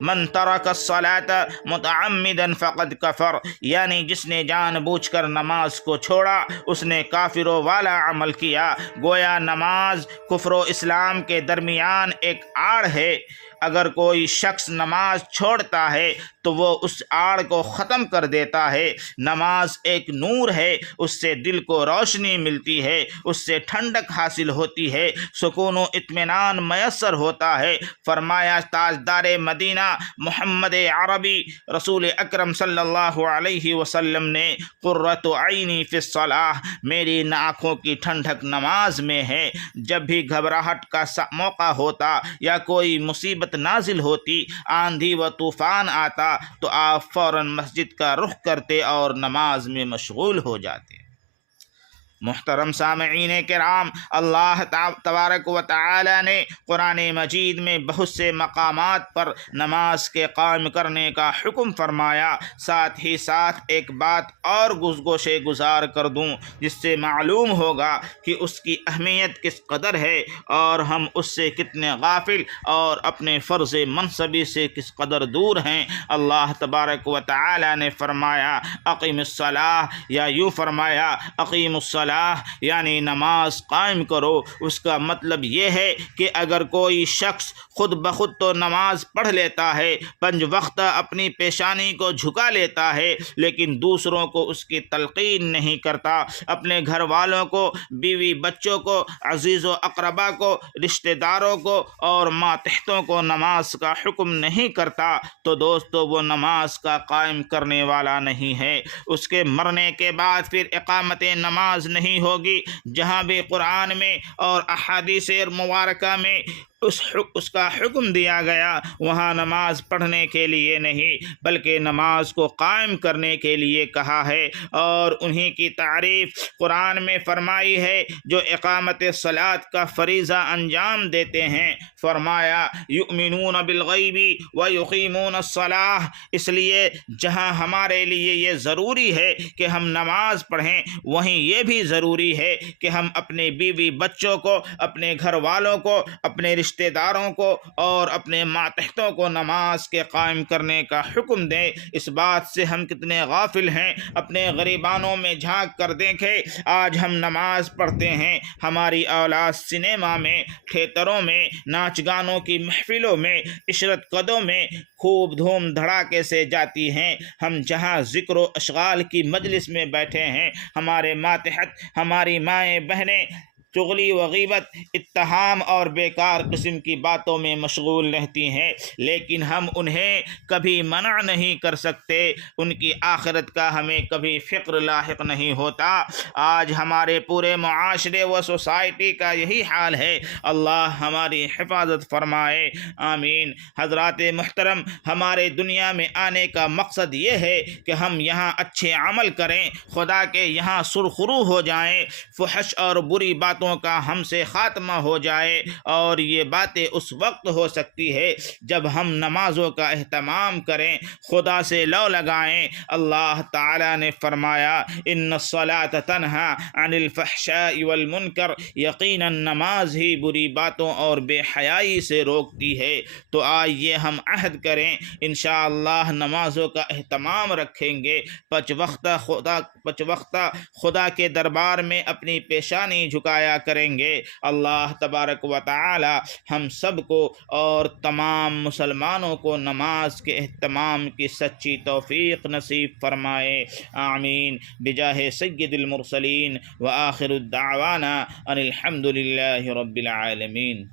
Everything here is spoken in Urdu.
من ترک الصلاۃ متعمدا فقد کفر، یعنی جس نے جان بوجھ کر نماز کو چھوڑا اس نے کافروں والا عمل کیا۔ گویا نماز کفر و اسلام کے درمیان ایک آڑ ہے۔ اگر کوئی شخص نماز چھوڑتا ہے تو وہ اس آڑ کو ختم کر دیتا ہے۔ نماز ایک نور ہے، اس سے دل کو روشنی ملتی ہے، اس سے ٹھنڈک حاصل ہوتی ہے، سکون و اطمینان میسر ہوتا ہے۔ فرمایا تاجدار مدینہ محمد عربی رسول اکرم صلی اللہ علیہ وسلم نے، قرۃ عینی فی الصلاۃ، میری آنکھوں کی ٹھنڈک نماز میں ہے۔ جب بھی گھبراہٹ کا موقع ہوتا یا کوئی مصیبت نازل ہوتی، آندھی و طوفان آتا، تو آپ فوراً مسجد کا رخ کرتے اور نماز میں مشغول ہو جاتے۔ محترم سامعین کرام، اللہ تبارک و تعالی نے قرآن مجید میں بہت سے مقامات پر نماز کے قائم کرنے کا حکم فرمایا۔ ساتھ ہی ساتھ ایک بات اور گوشے گزار کر دوں جس سے معلوم ہوگا کہ اس کی اہمیت کس قدر ہے اور ہم اس سے کتنے غافل اور اپنے فرض منصبی سے کس قدر دور ہیں۔ اللہ تبارک و تعالی نے فرمایا اقیم الصلاۃ، یا یوں فرمایا اقیم الصلاۃ یعنی نماز قائم کرو۔ اس کا مطلب یہ ہے کہ اگر کوئی شخص خود بخود تو نماز پڑھ لیتا ہے، پنج وقت اپنی پیشانی کو جھکا لیتا ہے، لیکن دوسروں کو اس کی تلقین نہیں کرتا، اپنے گھر والوں کو، بیوی بچوں کو، عزیز و اقربا کو، رشتہ داروں کو اور ماتحتوں کو نماز کا حکم نہیں کرتا، تو دوستو وہ نماز کا قائم کرنے والا نہیں ہے۔ اس کے مرنے کے بعد پھر اقامت نماز نہیں ہوگی۔ جہاں بھی قرآن میں اور احادیث مبارکہ میں اس کا حکم دیا گیا، وہاں نماز پڑھنے کے لیے نہیں بلکہ نماز کو قائم کرنے کے لیے کہا ہے، اور انہی کی تعریف قرآن میں فرمائی ہے جو اقامت صلاۃ کا فریضہ انجام دیتے ہیں۔ فرمایا یؤمنون بالغیب ویقیمون الصلاۃ، اس لیے جہاں ہمارے لیے یہ ضروری ہے کہ ہم نماز پڑھیں، وہیں یہ بھی ضروری ہے کہ ہم اپنے بیوی بچوں کو، اپنے گھر والوں کو، اپنے رشتہ داروں کو اور اپنے ماتحتوں کو نماز کے قائم کرنے کا حکم دیں۔ اس بات سے ہم کتنے غافل ہیں۔ اپنے غریبانوں میں جھانک کر دیکھیں، آج ہم نماز پڑھتے ہیں، ہماری اولاد سنیما میں، تھیٹروں میں، ناچ گانوں کی محفلوں میں، عشرت قدوں میں خوب دھوم دھڑاکے سے جاتی ہیں۔ ہم جہاں ذکر و اشغال کی مجلس میں بیٹھے ہیں، ہمارے ماتحت، ہماری مائیں بہنیں چغلی و غیبت، اتہام اور بیکار قسم کی باتوں میں مشغول رہتی ہیں، لیکن ہم انہیں کبھی منع نہیں کر سکتے، ان کی آخرت کا ہمیں کبھی فکر لاحق نہیں ہوتا۔ آج ہمارے پورے معاشرے و سوسائٹی کا یہی حال ہے۔ اللہ ہماری حفاظت فرمائے، آمین۔ حضرات محترم، ہمارے دنیا میں آنے کا مقصد یہ ہے کہ ہم یہاں اچھے عمل کریں، خدا کے یہاں سرخرو ہو جائیں، فحش اور بری باتوں کا ہم سے خاتمہ ہو جائے، اور یہ باتیں اس وقت ہو سکتی ہے جب ہم نمازوں کا اہتمام کریں، خدا سے لو لگائیں۔ اللہ تعالی نے فرمایا ان الصلاۃ تنہی عن الفحشاء والمنکر، یقیناً نماز ہی بری باتوں اور بے حیائی سے روکتی ہے۔ تو آئیے ہم عہد کریں، انشاءاللہ نمازوں کا اہتمام رکھیں گے، پنج وقت خدا کے دربار میں اپنی پیشانی جھکایا کریں گے۔ اللہ تبارک و تعالی ہم سب کو اور تمام مسلمانوں کو نماز کے اہتمام کی سچی توفیق نصیب فرمائے، آمین، بجاہ سید المرسلین، وآخر الدعوانا ان الحمد للہ رب العالمین۔